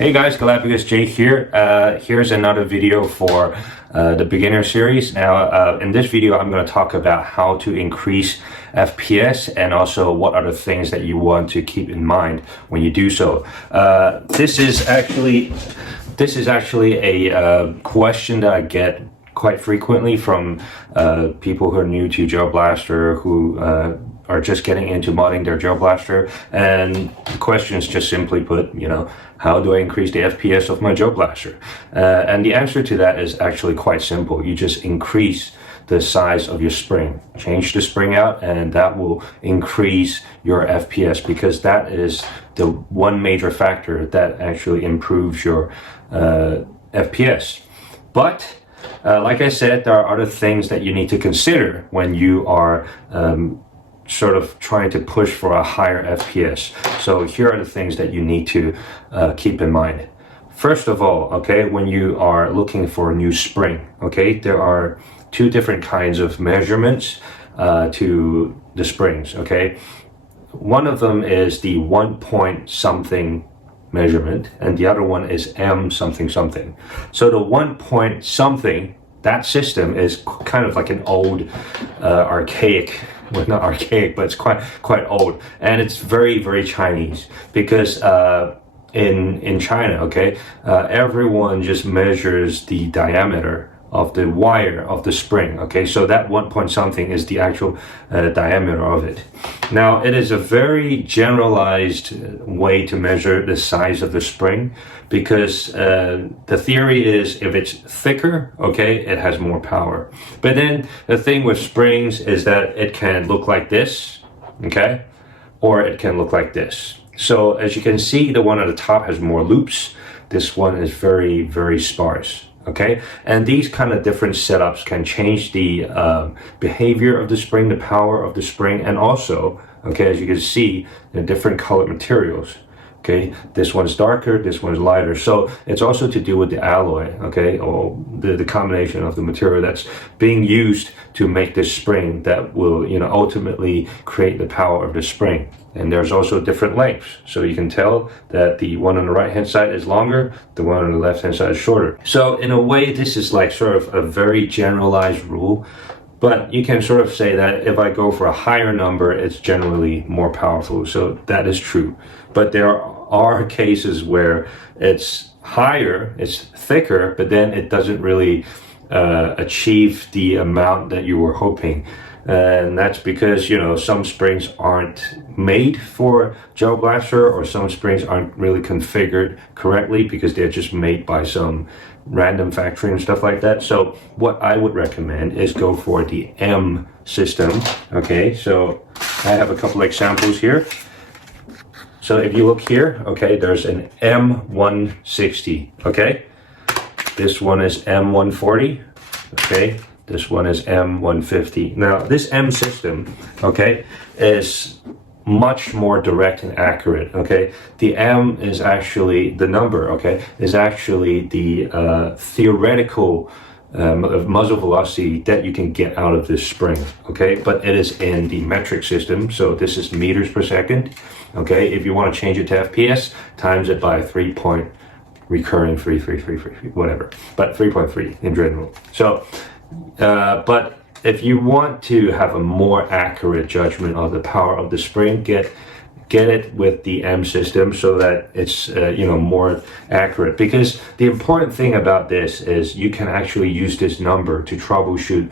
Hey guys, Galapagos Jake here. Here's another video for the beginner series. Now, in this video, I'm going to talk about how to increase FPS and also what are the things that you want to keep in mind when you do so. This is actually a question that I get quite frequently from people who are new to Gel Blaster, who are just getting into modding their Gel Blaster, and the question is just simply put, how do I increase the FPS of my Gel Blaster? And the answer to that is actually quite simple. You just increase the size of your spring. Change the spring out, and that will increase your FPS, because that is the one major factor that actually improves your FPS. But like I said, there are other things that you need to consider when you are sort of trying to push for a higher FPS. So here are the things that you need to keep in mind. First of all, okay, when you are looking for a new spring, okay, there are two different kinds of measurements to the springs, okay. One of them is the 1 point something measurement, and the other one is M something something. So the 1 point something, that system is kind of like an old archaic, well, not archaic, but it's quite old, and it's very Chinese, because in China, okay, everyone just measures the diameter of the wire of the spring, okay. So that 1 point something is the actual diameter of it. Now, it is a very generalized way to measure the size of the spring, because the theory is if it's thicker, okay, it has more power. But then the thing with springs is that it can look like this, okay, or it can look like this. So as you can see, the one at the top has more loops. This one is very sparse. Okay, and these kind of different setups can change the behavior of the spring, the power of the spring, and also, okay, as you can see, the different colored materials. Okay, this one's darker, this one's lighter. So it's also to do with the alloy, okay, or the combination of the material that's being used to make this spring that will, ultimately create the power of the spring. And there's also different lengths. So you can tell that the one on the right hand side is longer, the one on the left hand side is shorter. So in a way, this is like sort of a very generalized rule. But you can sort of say that if I go for a higher number, it's generally more powerful. So that is true. But there are cases where it's higher, it's thicker, but then it doesn't really achieve the amount that you were hoping. And that's because, some springs aren't made for Gel Blaster, or some springs aren't really configured correctly because they're just made by some random factory and stuff like that. So what I would recommend is go for the M system. Okay, so I have a couple examples here. So if you look here, okay, there's an M160, okay? This one is M140, okay? This one is M150. Now, this M system, okay, is much more direct and accurate, okay? The M is actually, the number, okay, is actually the theoretical muzzle velocity that you can get out of this spring, okay? But it is in the metric system, so this is meters per second, okay? If you want to change it to FPS, times it by 3 point recurring 3, whatever, but 3.3 in general. So, but if you want to have a more accurate judgment of the power of the spring, get it with the M system so that it's more accurate. Because the important thing about this is you can actually use this number to troubleshoot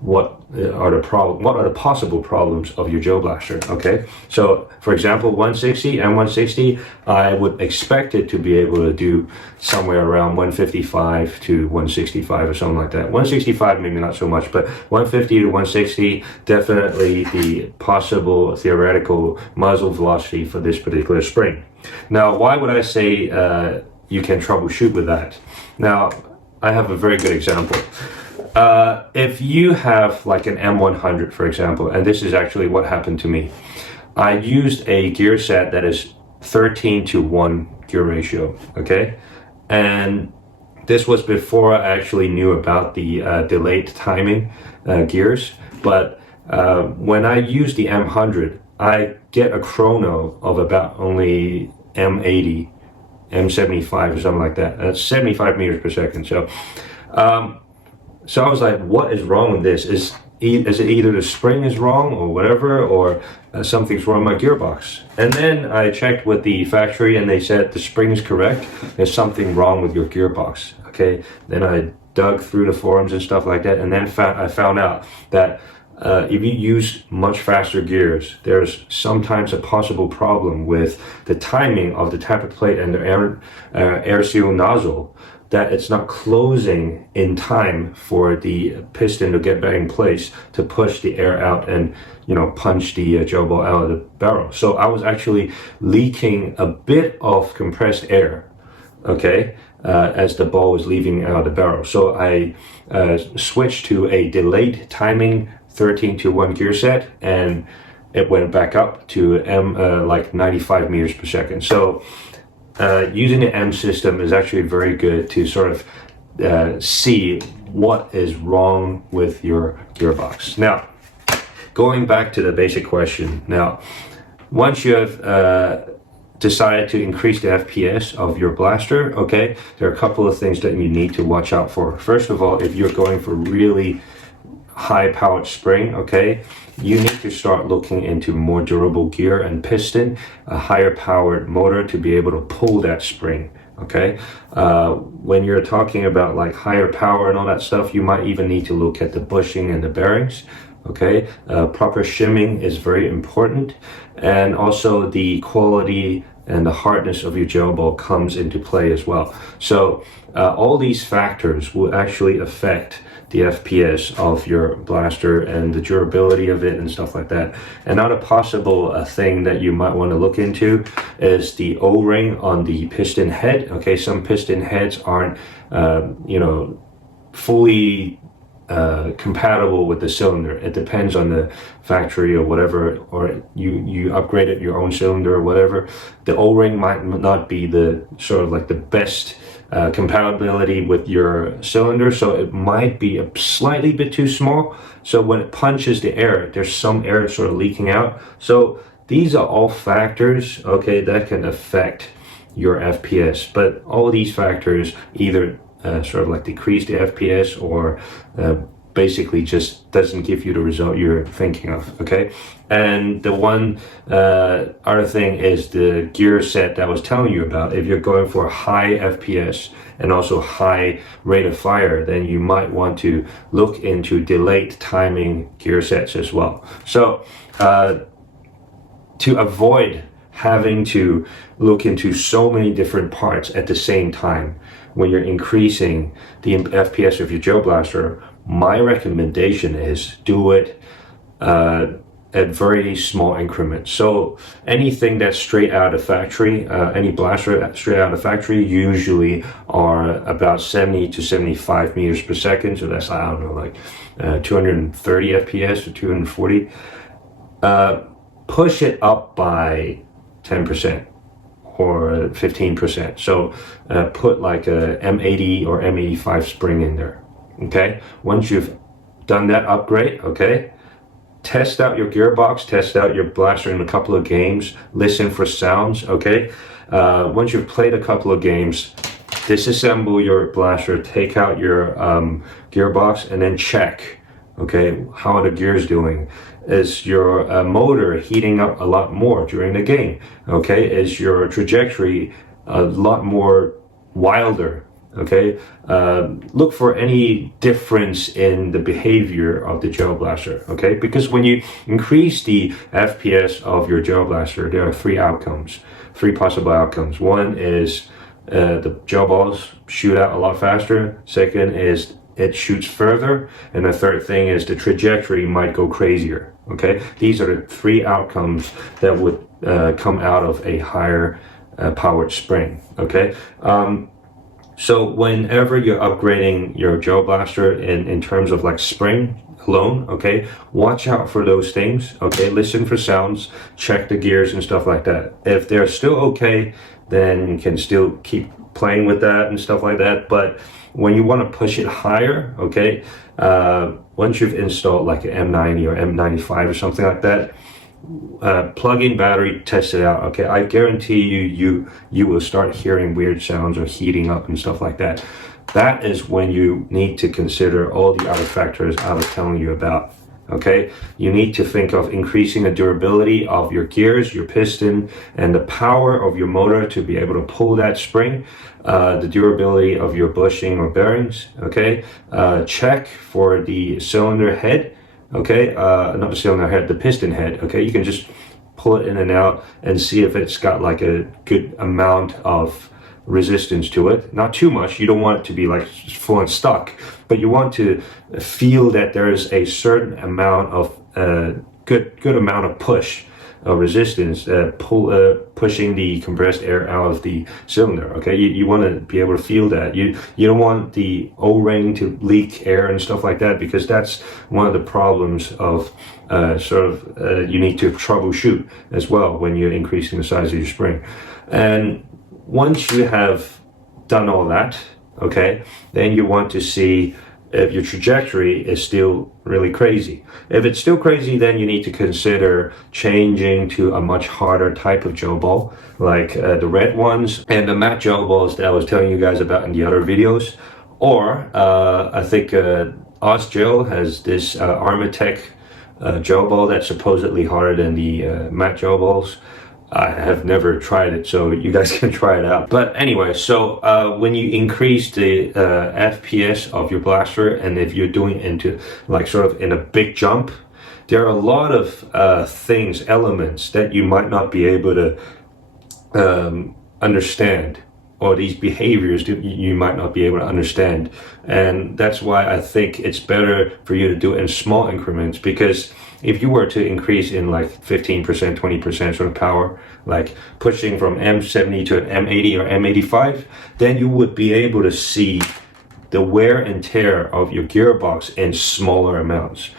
what are the possible problems of your Gel Blaster, okay? So, for example, 160 and 160, I would expect it to be able to do somewhere around 155 to 165 or something like that. 165 maybe not so much, but 150 to 160, definitely the possible theoretical muzzle velocity for this particular spring. Now, why would I say you can troubleshoot with that? Now, I have a very good example. If you have like an M100, for example, and this is actually what happened to me. I used a gear set that is 13 to 1 gear ratio, okay? And this was before I actually knew about the delayed timing gears. But when I use the M100, I get a chrono of about only M80 M75 or something like that. That's 75 meters per second. So I was like, what is wrong with this? Is it either the spring is wrong or whatever, or something's wrong with my gearbox? And then I checked with the factory and they said the spring is correct. There's something wrong with your gearbox. Okay. Then I dug through the forums and stuff like that, and then I found out that if you use much faster gears, there's sometimes a possible problem with the timing of the tappet plate and the air seal nozzle, that it's not closing in time for the piston to get back in place to push the air out and, you know, punch the gel ball out of the barrel. So I was actually leaking a bit of compressed air, okay, as the ball was leaving out of the barrel. So I switched to a delayed timing 13-to-1 gear set, and it went back up to like 95 meters per second. So using the M system is actually very good to sort of see what is wrong with your gearbox. Now, going back to the basic question. Now, once you have decided to increase the FPS of your blaster, okay, there are a couple of things that you need to watch out for. First of all, if you're going for really high powered spring, okay, you need to start looking into more durable gear and piston, a higher powered motor to be able to pull that spring, okay. When you're talking about like higher power and all that stuff, you might even need to look at the bushing and the bearings, okay. Proper shimming is very important, and also the quality and the hardness of your gel ball comes into play as well. So all these factors will actually affect the FPS of your blaster and the durability of it and stuff like that. Another possible thing that you might want to look into is the O-ring on the piston head. Okay, some piston heads aren't, you know, fully compatible with the cylinder. It depends on the factory or whatever, or you upgraded your own cylinder or whatever. The O-ring might not be the sort of like the best compatibility with your cylinder, so it might be a slightly bit too small. So when it punches the air, there's some air sort of leaking out. So these are all factors, okay, that can affect your FPS. But all these factors either sort of like decrease the FPS or basically just doesn't give you the result you're thinking of, okay? And the one other thing is the gear set that I was telling you about. If you're going for high FPS and also high rate of fire, then you might want to look into delayed timing gear sets as well. So to avoid having to look into so many different parts at the same time when you're increasing the FPS of your gel blaster, my recommendation is do it at very small increments. So anything that's straight out of the factory, any blaster straight out of the factory usually are about 70 to 75 meters per second. So that's, I don't know, like 230 FPS or 240. Push it up by 10% or 15%. So put like a M80 or M85 spring in there. Okay, once you've done that upgrade, okay, test out your gearbox, test out your blaster in a couple of games, listen for sounds, okay. Once you've played a couple of games, disassemble your blaster, take out your gearbox, and then check, okay, how are the gears doing? Is your motor heating up a lot more during the game? Okay, is your trajectory a lot more wilder? Okay, look for any difference in the behavior of the gel blaster, okay? Because when you increase the FPS of your gel blaster, there are three possible outcomes. One is the gel balls shoot out a lot faster. Second is it shoots further. And the third thing is the trajectory might go crazier, okay? These are the three outcomes that would come out of a higher powered spring, okay? So whenever you're upgrading your gel blaster in terms of like spring alone, okay, watch out for those things, okay? Listen for sounds, check the gears and stuff like that. If they're still okay, then you can still keep playing with that and stuff like that. But when you want to push it higher, okay, once you've installed like an M90 or M95 or something like that, plug in battery, test it out. Okay, I guarantee you will start hearing weird sounds or heating up and stuff like that. That is when you need to consider all the other factors I was telling you about. Okay, you need to think of increasing the durability of your gears, your piston, and the power of your motor to be able to pull that spring, the durability of your bushing or bearings. Okay, check for the cylinder head. Okay, not the cylinder head, the piston head. Okay, you can just pull it in and out and see if it's got like a good amount of resistance to it. Not too much. You don't want it to be like full on stuck, but you want to feel that there is a certain amount of good amount of push resistance, pushing the compressed air out of the cylinder. Okay, you want to be able to feel that. You don't want the O-ring to leak air and stuff like that, because that's one of the problems of you need to troubleshoot as well when you're increasing the size of your spring. And once you have done all that, okay, then you want to see if your trajectory is still really crazy. If it's still crazy, then you need to consider changing to a much harder type of gel ball, like the red ones and the matte gel balls that I was telling you guys about in the other videos. Or I think Ozgel has this Armatech gel ball that's supposedly harder than the matte gel balls. I have never tried it, so you guys can try it out. But anyway, so when you increase the FPS of your blaster, and if you're doing into like sort of in a big jump, there are a lot of elements that you might not be able to understand, or these behaviors that you might not be able to understand. And that's why I think it's better for you to do it in small increments, because if you were to increase in like 15%, 20% sort of power, like pushing from M70 to an M80 or M85, then you would be able to see the wear and tear of your gearbox in smaller amounts.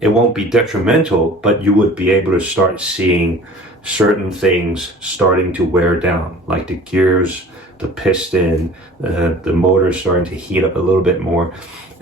It won't be detrimental, but you would be able to start seeing certain things starting to wear down, like the gears, the piston, the motor starting to heat up a little bit more.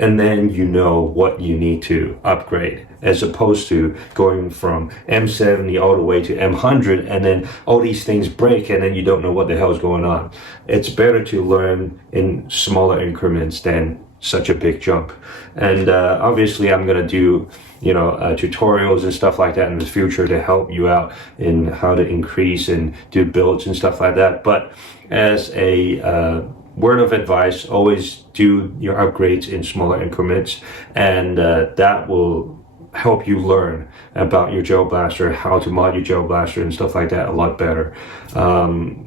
And then you know what you need to upgrade, as opposed to going from M70 all the way to M100 and then all these things break and then you don't know what the hell is going on. It's better to learn in smaller increments than such a big jump. And obviously I'm going to do tutorials and stuff like that in the future to help you out in how to increase and do builds and stuff like that. But as a word of advice, always do your upgrades in smaller increments, and that will help you learn about your gel blaster, how to mod your gel blaster and stuff like that a lot better.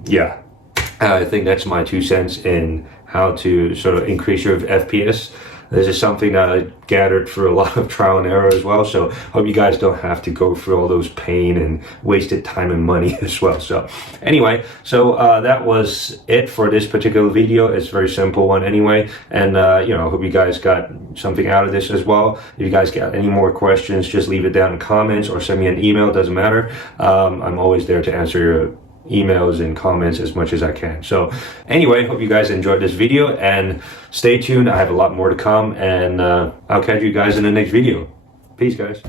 Yeah, I think that's my 2 cents in how to sort of increase your FPS. This is something that I gathered through a lot of trial and error as well, so hope you guys don't have to go through all those pain and wasted time and money as well. So anyway, so that was it for this particular video. It's a very simple one anyway, and hope you guys got something out of this as well. If you guys got any more questions, just leave it down in the comments or send me an email, doesn't matter. I'm always there to answer your emails and comments as much as I can. So anyway, hope you guys enjoyed this video, and stay tuned. I have a lot more to come, and I'll catch you guys in the next video. Peace, guys.